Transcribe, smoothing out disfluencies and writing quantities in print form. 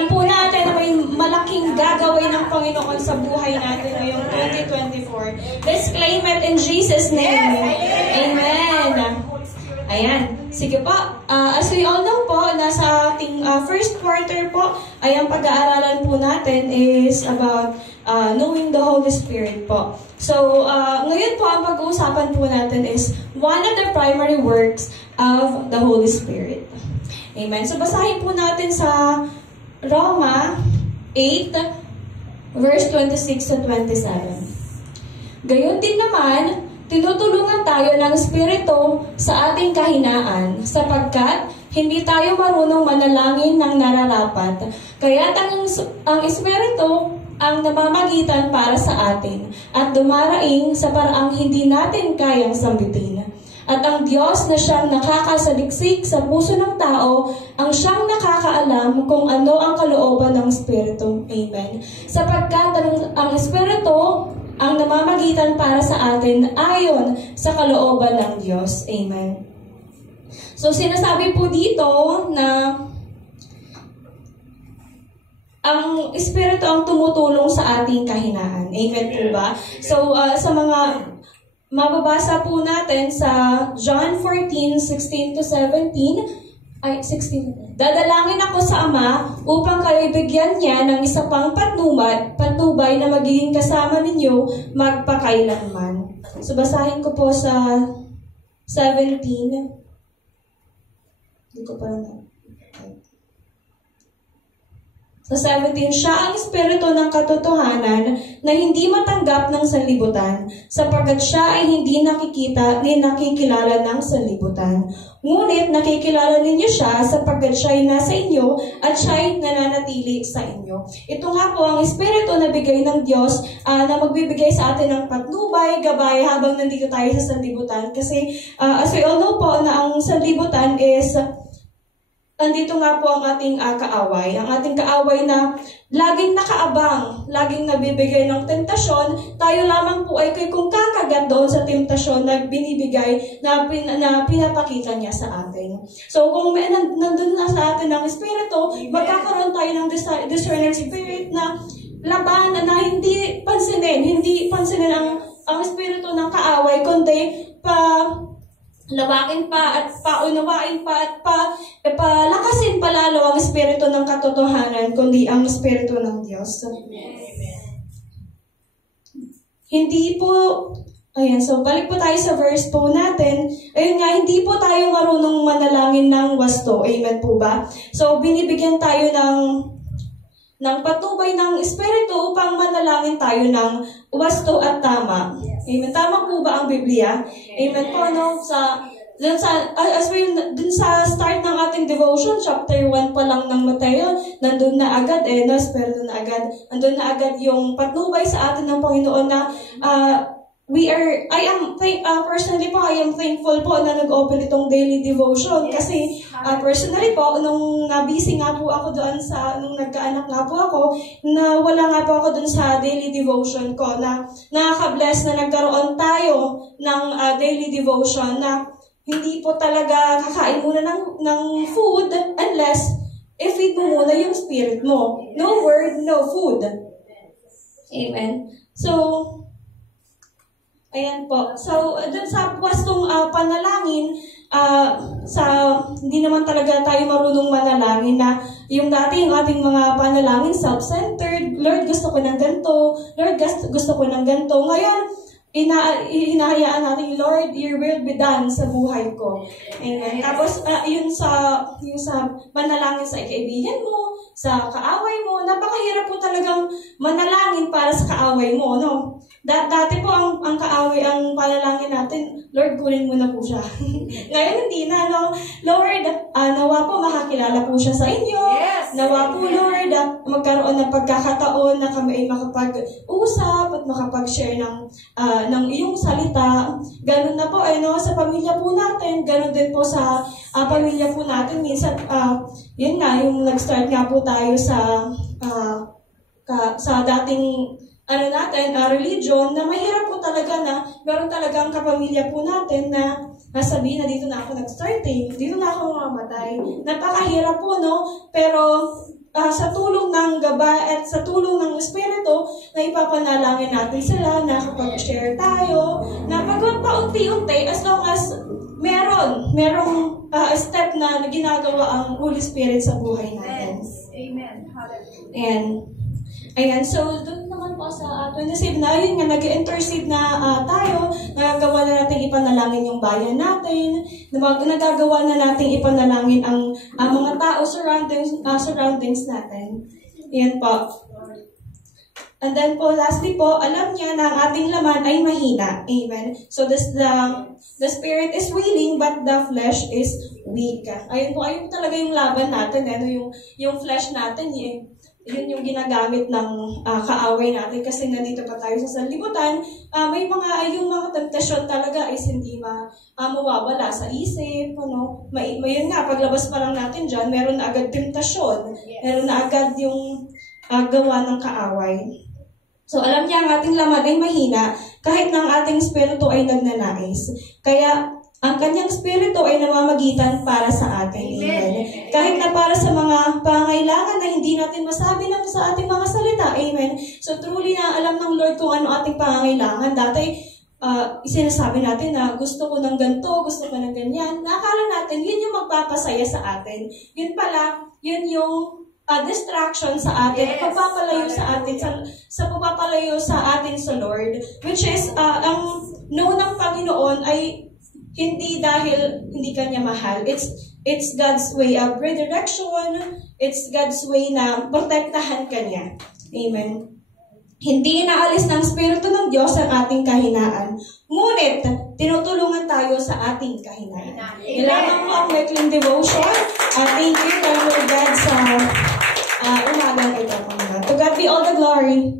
alam po natin na may malaking gagawin ng Panginoon sa buhay natin ngayong 2024. Let's claim it in Jesus' name. Amen. Ayan. Sige po. As we all know po, nasa ating first quarter po, ay ang pag-aaralan po natin is about knowing the Holy Spirit po. So, ngayon po, ang pag-uusapan po natin is one of the primary works of the Holy Spirit. Amen. So, basahin po natin sa Roma 8, verse 26 to 27. Gayon din naman, tinutulungan tayo ng Espiritu sa ating kahinaan, sapagkat hindi tayo marunong manalangin ng nararapat. Kaya't ang Espiritu ang namamagitan para sa atin at dumaraing sa paraang hindi natin kayang sambitin. At ang Diyos na siyang nakakasaliksik sa puso ng tao, ang siyang nakakaalam kung ano ang kalooban ng Espiritu. Amen. Sapagkat ang Espiritu ang namamagitan para sa atin ayon sa kalooban ng Diyos. Amen. So, sinasabi po dito na ang Espiritu ang tumutulong sa ating kahinaan. Amen po ba? So, sa mga mababasa po natin sa John 14:16 to 17, ay, 16. Dadalangin ako sa Ama upang kayo'y bigyan niya ng isa pang patnubay na magiging kasama ninyo magpakailanman. So, basahin ko po sa 17. Hindi ko pa na. Sa 17, siya ang Espiritu ng katotohanan na hindi matanggap ng sanlibutan, sapagkat siya ay hindi nakikilala ng sanlibutan. Ngunit nakikilala ninyo siya sapagkat siya ay nasa inyo at siya ay nananatili sa inyo. Ito nga po ang Espiritu na bigay ng Diyos na magbibigay sa atin ng patnubay, gabay habang nandito tayo sa sanlibutan. Kasi as we all know po na ang sanlibutan is andito nga po ang ating kaaway. Ang ating kaaway na laging nakaabang, laging nabibigay ng tentasyon. Tayo lamang po ay kung kakagat doon sa tentasyon na binibigay, na pinapakita niya sa atin. So kung nandun na sa atin ang Espiritu, magkakaroon tayo ng discerning spirit na laban na hindi pansinin ang Espiritu ng kaaway, kundi lawakin pa at paunawain pa at palakasin palalo ang Espiritu ng katotohanan, kundi ang Espiritu ng Diyos. Hindi po, ayan, so balik po tayo sa verse po natin. Ayun nga, hindi po tayo marunong manalangin ng wasto. Amen po ba? So, binibigyan tayo ng patubay ng Espiritu upang manalangin tayo ng wasto at tama. Amen. Tama po ba ang Biblia? Amen po, no? Dun sa start ng ating devotion, chapter 1 pa lang ng Mateo, nandun na agad, Espiritu na agad. Nandun na agad yung patnubay sa atin ng Panginoon na personally po, I am thankful po na nag-open itong daily devotion. Kasi personally po, nung nabisi nga po ako doon nung nagkaanak nga po ako, na wala nga po ako doon sa daily devotion ko, na nakaka-bless na nagkaroon tayo ng daily devotion na hindi po talaga kakain muna ng food unless i-feed mo muna yung spirit mo. No word, no food. Amen. So, ayan po. So, dun sa wastong panalangin, hindi naman talaga tayo marunong manalangin na yung ating mga panalangin, self-centered. Lord, gusto ko ng ganito. Lord, gusto ko ng ganito. Ngayon, hinahayaan natin, Lord, your will be done sa buhay ko. Amen. Tapos, yung sa manalangin sa kaibigan mo, sa kaaway mo, napakahirap po talagang manalangin para sa kaaway mo, no? Dati po ang kaaway, ang panalangin natin, Lord, kunin mo na po siya. Ngayon hindi na, no? Lord, nawa po makakilala po siya sa inyo. Yes. Nawa po, Lord, magkaroon ng pagkakataon na kami ay makapag-usap at makapag-share ng iyong salita. Ganun na po, sa pamilya po natin, ganun din po sa pamilya po natin. Minsan, yun nga, yung nag-start nga po tayo sa dating religion, na mahirap po talaga na meron talagang kapamilya po natin na sabihin na dito na ako nag-start dito na ako mamamatay. Napakahirap po, no? Pero sa tulong ng gabay at sa tulong ng Espiritu, na ipapanalangin natin sila, nakapag-share tayo, na pagpaunti-unti, as long as merong step na ginagawa ang Holy Spirit sa buhay natin. Amen. Hallelujah. Ayan, so doon naman po sa 27 na, yun nga, nag-intercede na tayo, nagagawa na natin ipanalangin yung bayan natin, nagagawa na natin ipanalangin ang mga tao surroundings natin. Ayan po. And then po, lastly po, alam niya na ang ating laman ay mahina. Amen. So the spirit is willing, but the flesh is weak. Ayun po talaga yung laban natin. Yung flesh natin, yun yung ginagamit ng kaaway natin kasi nandito pa tayo sa sanlibutan. Yung mga temptasyon talaga is hindi mawawala sa isip. Yun nga, paglabas pa lang natin dyan, meron na agad temptasyon. Meron na agad yung gawa ng kaaway. So, alam niya ang ating laman ay mahina kahit na ang ating spirito ay nagnanais. Kaya, ang kanyang spirito ay namamagitan para sa atin. Amen. Kahit na para sa mga pangailangan na hindi natin masabi lang sa ating mga salita. Amen. So, truly na alam ng Lord kung ano ating pangailangan. Dati, sinasabi natin na gusto ko ng ganito, gusto ko ng ganyan. Nakakala natin, yun yung magpapasaya sa atin. Yun pala, yun yung distraction sa atin, pagpapalayo sa atin, sa pagpapalayo sa atin sa Lord, which is, ang no ng Panginoon ay hindi dahil hindi kanya mahal. It's God's way of redirection, it's God's way na protektahan kanya. Amen. Hindi inaalis ng Espiritu ng Diyos ang ating kahinaan, ngunit tinutulungan tayo sa ating kahinaan. Ilamang mo ang weekly devotion. Thank you, Lord God, sa umagang ito. To God be all the glory.